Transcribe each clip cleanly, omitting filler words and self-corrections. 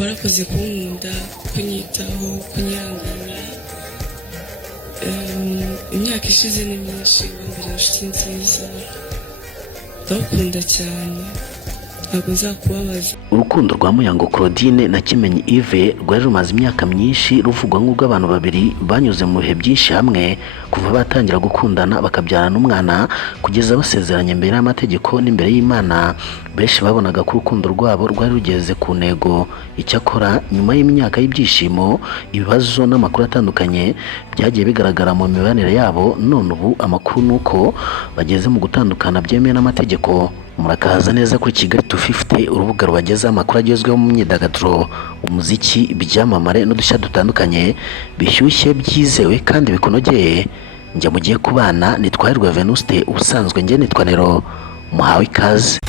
warakoze kunkunda, kunyitaho, kunyihanganira. Imyaka ishize ni myinshi, wambere inshuti nziza, ndagukunda cyane, ntabwo nzakubabaza. Urukundo rwa Muyango Claudine na Kimenyi Yves rwari rumaze imyaka myinshi ruvugwa nk'ubw'abantu babiri banyuze mu bihe byinshi hamwe kuva batangira gukundana bakabyarana umwana kugeza basezeranye imbere y'amategeko n'imbere y'Imana. Benshi babonaga ko urukundo rwabo rwari rugeze ku ntego. Icyakora nyuma y'imyaka y'ibyishimo, ibibazo n'amakuru atandukanye byagiye bigaragara mu mibanire yabo, none ubu amakuru nuko bageze mu gutandukana byemewe n'amategeko. Murakaza neza kuri Kigali 250, urubuga rubagezaho amakuru agezweho mu myidagaduro, umuziki, ibyamamare n'udushya dutandukanye bishyushye, byizewe kandi bikunogeye. Njye mugiye kubana nitwa Venuste, ubusanzwe njye nitwa Nero. Muhawe ikaze.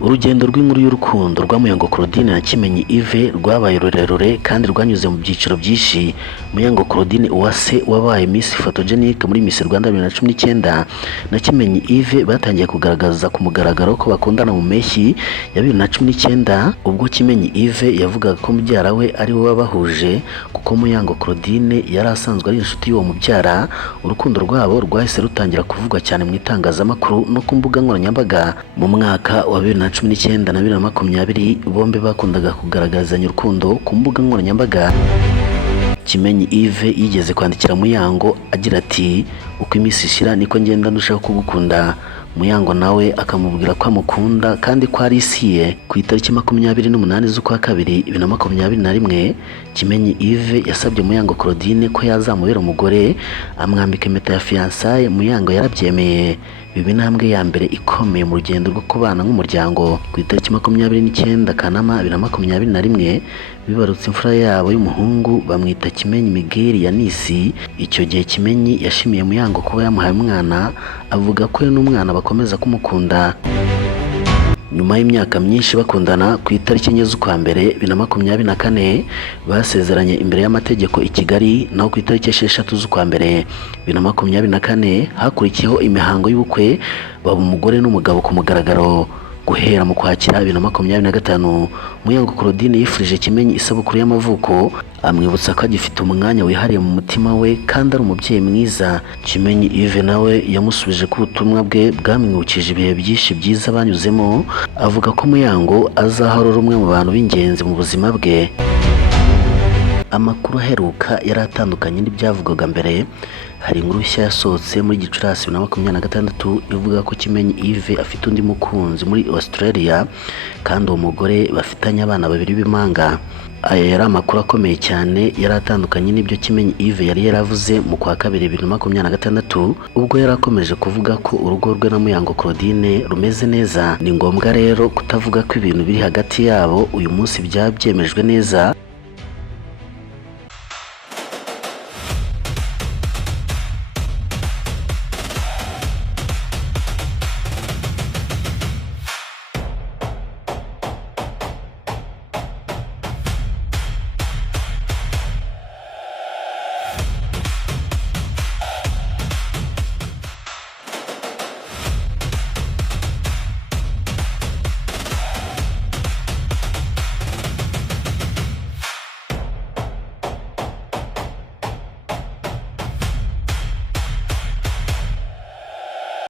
Urugendo rw'inkuru y'urukundo rwa Muyango Claudine na Kimenyi Yves rwabaye rurerure kandi rwanyuze mu byiciro byinshi. Muyango Claudine Uwase wabaye Miss Photogenic muri Miss Rwanda 2019 na Kimenyi Yves batangiye kugaragaza ku mugaragaro ko bakundana mu mpeshyi ya 2019, ubwo Kimenyi Yves yavugaga ko mubyara we ari we wabahuje kuko Muyango Claudine yari asanzwe ari inshuti y'uwo mubyara. Urukundo rwabo rwahise rutangira kuvugwa cyane mu itangazamakuru no ku mbuga nkoranyambaga. Mu mwaka wa 2019 na 2020 bombi bakundaga kugaragazanya urukundo ku mbuga nkoranyambaga. Kimenyi Yves yigeze kwandikira Muyango agira ati, uko iminsi ishira niko ngenda ndushaho kugukunda. Muyango nawe akamubwira ko amukunda kandi ko ari isi ye. Ku itariki 28 z'ukwa kabiri 2021, Kimenyi Yves yasabye Muyango Claudine ko yazamubera umugore, amwambika impeta ya fiançailles. Muyango yarabyemeye. Biba intambwe ya mbere ikomeye mu rugendo rwo kubana nk'umuryango. Ku itariki 29 Kanama 2021 bibarutse imfura yabo y'umuhungu, bamwita Kimenyi Miguel Yanisi. Icyo gihe Kimenyi yashimiye Muyango kuba yamuhaye umwana, avuga ko n'umwana bakomeza kumukunda. Nyuma y'imyaka myinshi bakundana, ku itariki 4 z'ukwa mbere 2024 basezeranye imbere y'amategeko i Kigali, naho ku itariki 6 z'ukwa mbere 2024 hakurikiyeho imihango y'ubukwe, baba umugore n'umugabo ku mugaragaro. Guhera mu Kwakira 2025, Muyango Claudine yifurije Kimenyi isabukuru y'amavuko, amwibutsa ko agifite umwanya wihariye mu mutima we kandi ari umubyeyi mwiza. Kimenyi Yves nawe yamusubije ko ubutumwa bwe bwamwibukije ibihe byinshi byiza banyuzemo, avuga ko Muyango azahora ari umwe mu bantu b'ingenzi mu buzima bwe. Amakuru aheruka yari atandukanye n'ibyavugwaga mbere. Hari inkuru nshya yasohotse muri Gicurasi 2026 ivuga ko Kimenyi Yves afite undi mukunzi muri Australia kandi uwo mugore bafitanye abana babiri b'impanga. Aya yari amakuru akomeye cyane, yari atandukanye n'ibyo Kimenyi Yves yari yaravuze mu kwa kabiri 2026 ubwo yari akomeje kuvuga ko urugo rwe na Muyango Claudine rumeze neza. Ni ngombwa rero kutavuga ko ibintu biri hagati yabo uyu munsi byabyemejwe neza,